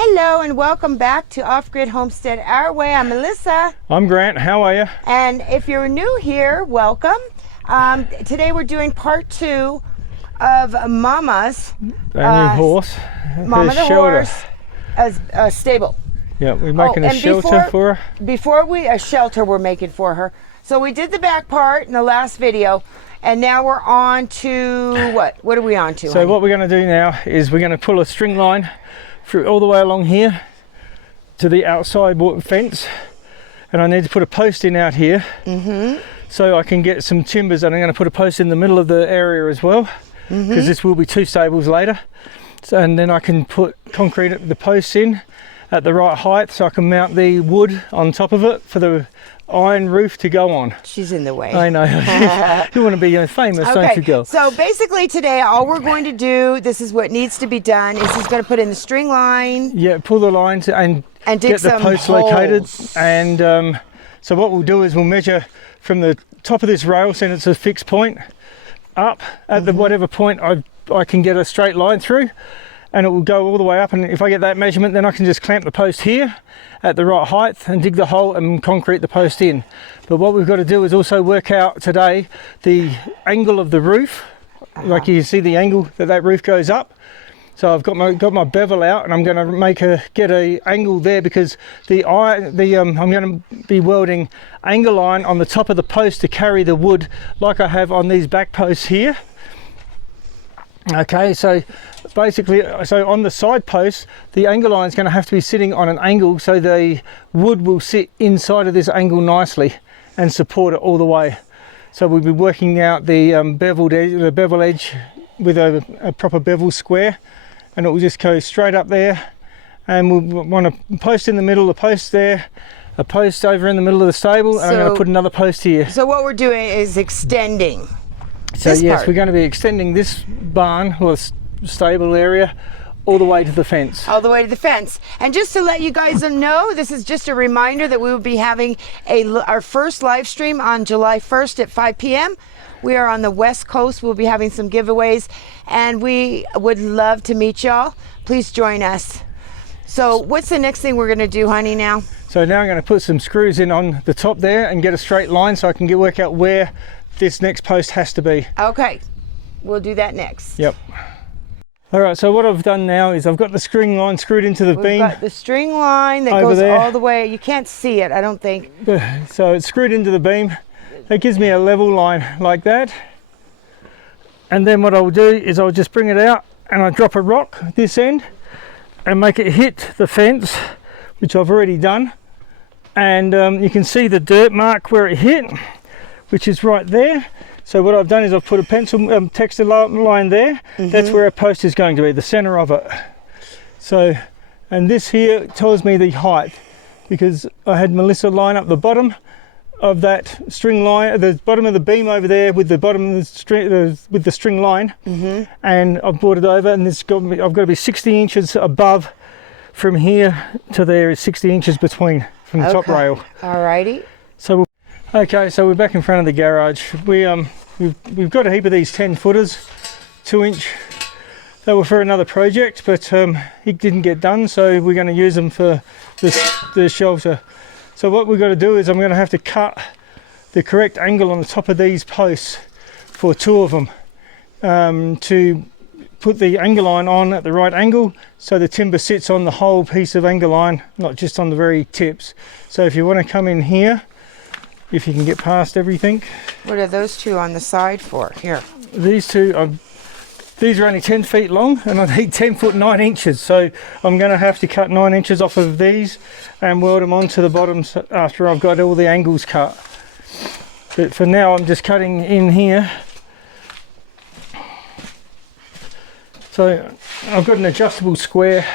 Hello and welcome back to Off-Grid Homestead Our Way. I'm Melissa. I'm Grant. How are you? And if you're new here, welcome. Today we're doing part 2 of Mama's horse. Mama the shelter. Horse stable. Yeah, we're making a shelter for her. A shelter we're making for her. So we did the back part in the last video, and now we're on to what? What are we on to? So honey? what we're going to do now is we're going to pull a string line through all the way along here to the outside fence, and I need to put a post in out here so I can get some timbers, and I'm going to put a post in the middle of the area as well, because this will be 2 stables later. So, and then I can put the posts in at the right height so I can mount the wood on top of it for the iron roof to go on. She's in the way. I know. You want to be famous, don't you, girl? So basically today all we're going to do, this is what needs to be done, is he's going to put in the string line. Yeah, pull the lines and dig get the posts located. And so what we'll do is we'll measure from the top of this rail, since it's a fixed point, up at the whatever point I can get a straight line through, and it will go all the way up. And if I get that measurement, then I can just clamp the post here at the right height and dig the hole and concrete the post in. But what we've got to do is also work out today the angle of the roof. Like you see the angle that roof goes up. So I've got my bevel out, and I'm going to get a angle there, because I'm going to be welding angle iron on the top of the post to carry the wood like I have on these back posts here. Okay, so basically, on the side posts, the angle iron is going to have to be sitting on an angle so the wood will sit inside of this angle nicely and support it all the way. So we'll be working out the bevel edge with a proper bevel square, and it will just go straight up there. And we'll want a post in the middle, a post there, a post over in the middle of the stable, and I'm going to put another post here. So what we're doing is extending. So yes, we're going to be extending this barn or stable area all the way to the fence. All the way to the fence. And just to let you guys know, this is just a reminder that we will be having our first live stream on July 1st at 5 p.m. We are on the West Coast. We'll be having some giveaways, and we would love to meet y'all. Please join us. So what's the next thing we're going to do, honey, now? So now I'm going to put some screws in on the top there and get a straight line so I can work out where this next post has to be. Okay, we'll do that next. Yep. All right, so what I've done now is I've got the string line screwed into the beam. We've got the string line that goes all the way. You can't see it, I don't think. So it's screwed into the beam. That gives me a level line like that. And then what I'll do is I'll just bring it out and I drop a rock this end and make it hit the fence, which I've already done. And you can see the dirt mark where it hit, which is right there. So what I've done is I've put a pencil texture line there. That's where a post is going to be, the center of it. So, and this here tells me the height, because I had Melissa line up the bottom of that string line, the bottom of the beam over there with the bottom of the string, with the string line, and I've brought it over, and I've got to be 60 inches above from here to there is 60 inches between from the top rail. Alrighty. So okay, so we're back in front of the garage. We've got a heap of these 10-footers, 2-inch. They were for another project, but it didn't get done, so we're going to use them for the shelter. So what we've got to do is I'm going to have to cut the correct angle on the top of these posts for 2 of them to put the angle iron on at the right angle so the timber sits on the whole piece of angle iron, not just on the very tips. So if you want to come in here, if you can get past everything. What are those 2 on the side for? Here. These 2, these are only 10 feet long, and I need 10 foot 9 inches. So I'm going to have to cut 9 inches off of these and weld them onto the bottoms after I've got all the angles cut. But for now, I'm just cutting in here. So I've got an adjustable square.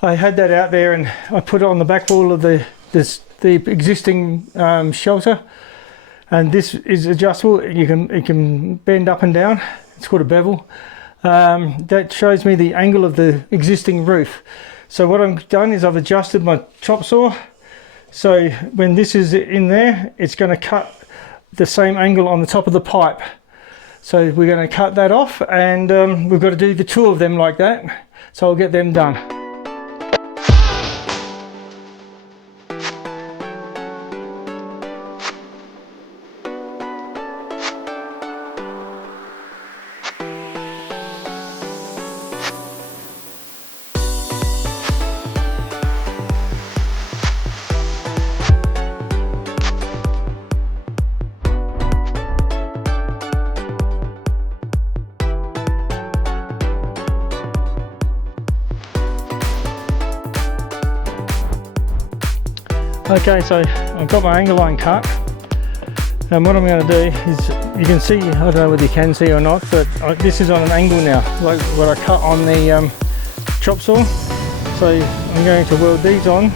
I had that out there, and I put it on the back wall of the existing shelter, and this is adjustable. It can bend up and down. It's called a bevel. That shows me the angle of the existing roof. So what I've done is I've adjusted my chop saw, so when this is in there, it's going to cut the same angle on the top of the pipe. So we're going to cut that off, and we've got to do the 2 of them like that. So I'll get them done. Okay, so I've got my angle line cut, and what I'm going to do is, you can see, I don't know whether you can see or not, but this is on an angle now, like what I cut on the chop saw. So I'm going to weld these on,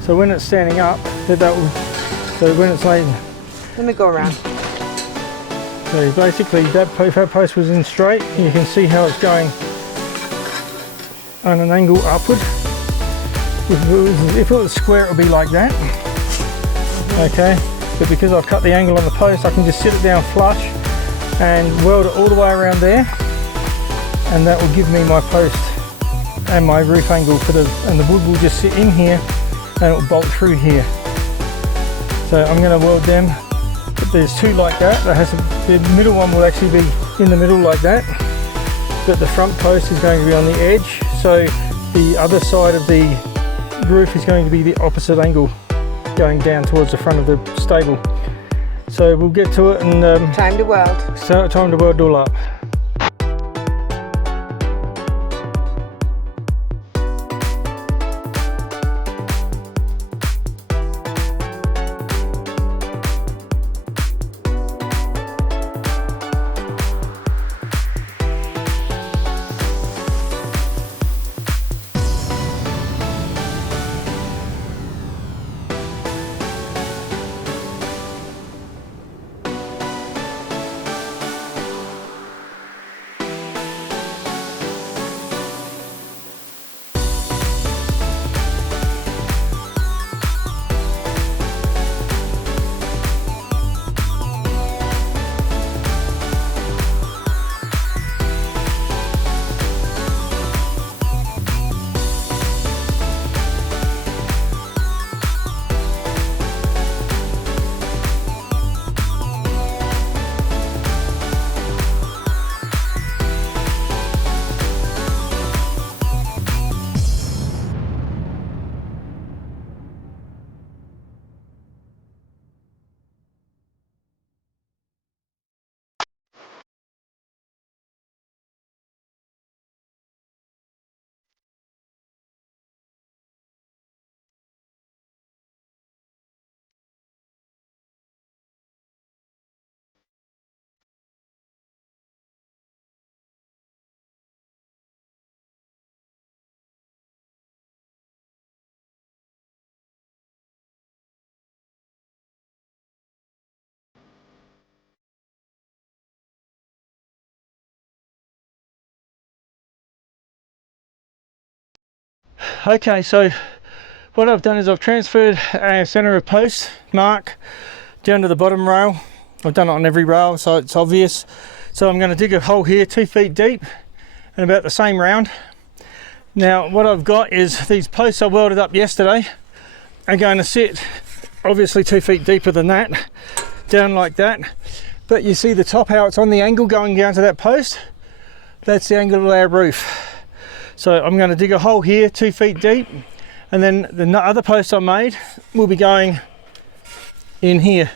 so when it's standing up, so when it's laying. Let me go around. So basically that post was in straight, you can see how it's going on an angle upward. If it was square, it would be like that. Okay, but because I've cut the angle on the post, I can just sit it down flush and weld it all the way around there, and that will give me my post and my roof angle and the wood will just sit in here and it will bolt through here. So I'm going to weld them. But there's two like that. The middle one will actually be in the middle like that, but the front post is going to be on the edge, so the other side of the roof is going to be the opposite angle, going down towards the front of the stable. So we'll get to it and Time to weld. time to weld it all up. Okay, so what I've done is I've transferred a centre of post mark down to the bottom rail. I've done it on every rail, so it's obvious. So I'm going to dig a hole here 2 feet deep and about the same round. Now what I've got is these posts I welded up yesterday are going to sit obviously 2 feet deeper than that, down like that. But you see the top, how it's on the angle going down to that post? That's the angle of our roof. So I'm going to dig a hole here 2 feet deep, and then the other post I made will be going in here,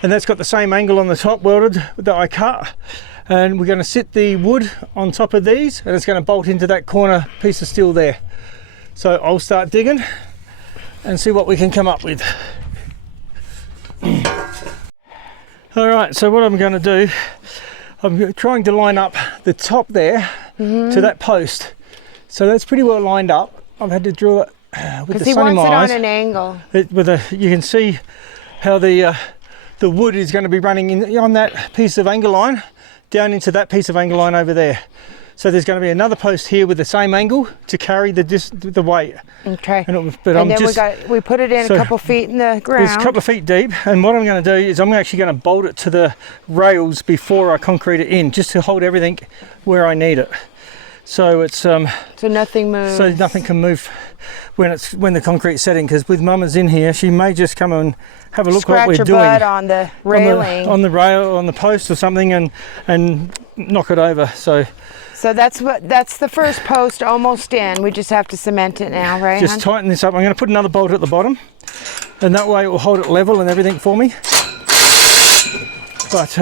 and that's got the same angle on the top welded that I cut, and we're going to sit the wood on top of these, and it's going to bolt into that corner piece of steel there. So I'll start digging and see what we can come up with. All right, so what I'm going to do, I'm trying to line up the top there to that post. So that's pretty well lined up. I've had to drill it with the he sun in wants my it eyes. on an angle. You can see how the wood is going to be running in on that piece of angle line down into that piece of angle line over there. So there's going to be another post here with the same angle to carry the weight. Okay. And then we put it in a couple feet in the ground. It's a couple of feet deep, and what I'm going to do is I'm actually going to bolt it to the rails before I concrete it in, just to hold everything where I need it. So it's so nothing moves. So nothing can move when the concrete's setting. Because with Mama's in here, she may just come and have a look what we're doing. Scratch your butt on the railing, on the rail, on the post or something, and knock it over. So that's the first post almost in. We just have to cement it now, right? Just tighten this up. I'm going to put another bolt at the bottom, and that way it will hold it level and everything for me. But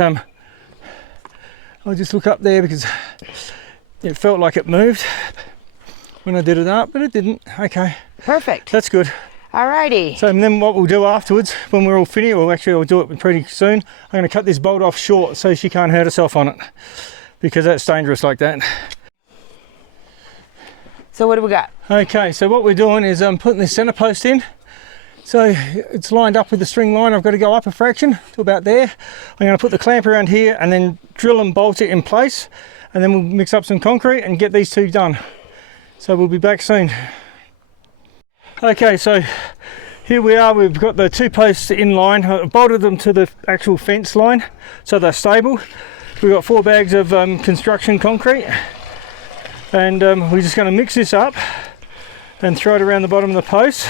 I'll just look up there because it felt like it moved when I did it up, but it didn't. Okay. Perfect. That's good. Alrighty. So and then what we'll do afterwards, when we're all finished, well actually I'll do it pretty soon, I'm going to cut this bolt off short so she can't hurt herself on it, because that's dangerous like that. So what do we got? Okay, so what we're doing is putting this center post in. So it's lined up with the string line. I've got to go up a fraction to about there. I'm going to put the clamp around here and then drill and bolt it in place, and then we'll mix up some concrete and get these two done. So we'll be back soon. Okay, so here we are. We've got the two posts in line. I bolted them to the actual fence line so they're stable. We've got 4 bags of construction concrete, and we're just going to mix this up and throw it around the bottom of the post,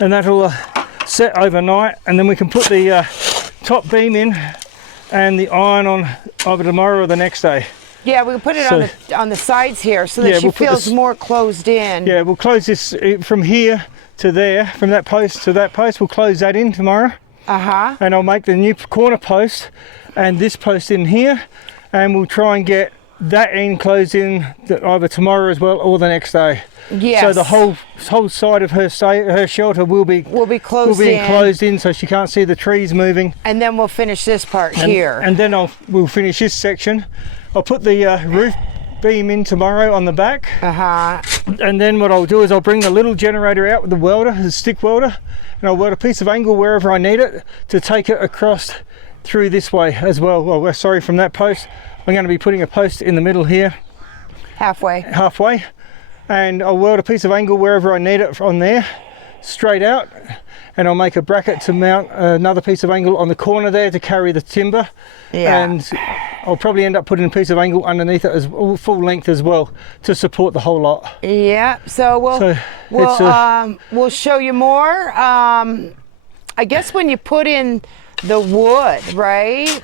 and that'll set overnight, and then we can put the top beam in and the iron on either tomorrow or the next day. Yeah, we can put it on the sides here so that she feels more closed in. Yeah, we'll close this from here to there, from that post to that post. We'll close that in tomorrow. And I'll make the new corner post and this post in here, and we'll try and get that end closed in either tomorrow as well or the next day. Yes. So the whole side of her shelter will be closed in, so she can't see the trees moving. And then we'll finish this part here. And then we'll finish this section. I'll put the roof beam in tomorrow on the back. And then what I'll do is I'll bring the little generator out with the welder, the stick welder, and I'll weld a piece of angle wherever I need it to take it across through this way as well. Well, sorry, from that post. I'm going to be putting a post in the middle here. Halfway. And I'll weld a piece of angle wherever I need it on there, straight out, and I'll make a bracket to mount another piece of angle on the corner there to carry the timber. And I'll probably end up putting a piece of angle underneath it as full length as well to support the whole lot. So we'll show you more. I guess when you put in the wood, right?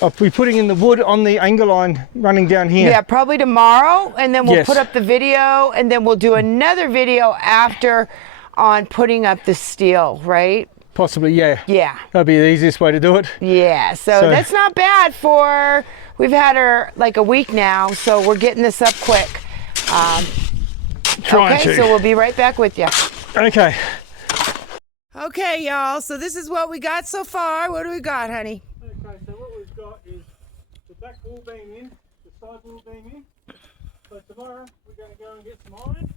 I'll be putting in the wood on the angle line running down here. Yeah, probably tomorrow, and then we'll put up the video, and then we'll do another video after on putting up the steel, right? Possibly, yeah. Yeah. That'd be the easiest way to do it. Yeah, so that's not bad for, we've had her like a week now, so we're getting this up quick. So we'll be right back with you. Okay. Okay, y'all, so this is what we got so far. What do we got, honey? Okay, so what we've got is the back wall beam in, the side wall beam in. So tomorrow we're going to go and get some iron,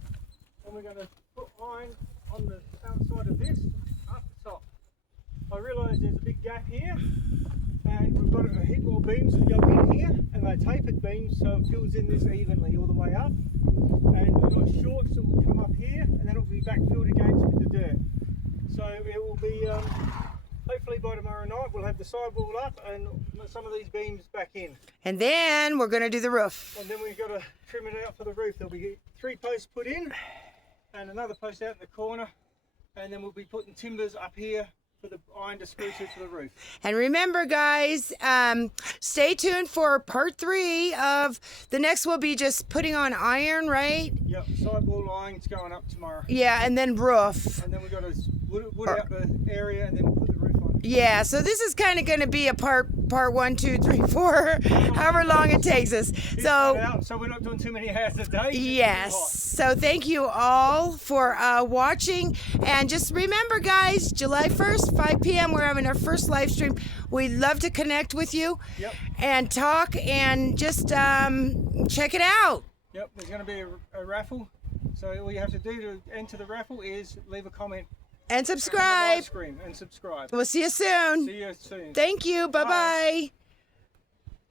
and we're going to put iron on the outside of this up the top. I realise there's a big gap here, and we've got a heap more beams that go in here, and they're tapered beams, so it fills in this evenly all the way up. And we've got shorts that will come up here, and then it will be backfilled against with the dirt. So it will be, hopefully by tomorrow night, we'll have the sidewall up and some of these beams back in. And then we're going to do the roof. And then we've got to trim it out for the roof. There'll be 3 posts put in and another post out in the corner. And then we'll be putting timbers up here for the iron to screw to the roof. And remember, guys, stay tuned for part 3 of the next. Will be just putting on iron, right? Yep, sidewall iron's going up tomorrow. Yeah, and then roof. And then we've got to wood out the area and then we'll put the roof on. Yeah, so this is kind of going to be a part 1, 2, 3, 4, however long it takes us. So we're not doing too many houses a day. Yes. So thank you all for watching, and just remember, guys, July 1st, 5 p.m. we're having our first live stream. We'd love to connect with you and talk and just check it out. Yep, there's going to be a raffle. So all you have to do to enter the raffle is leave a comment. And subscribe. We'll see you soon. See you soon. Thank you. Bye-bye.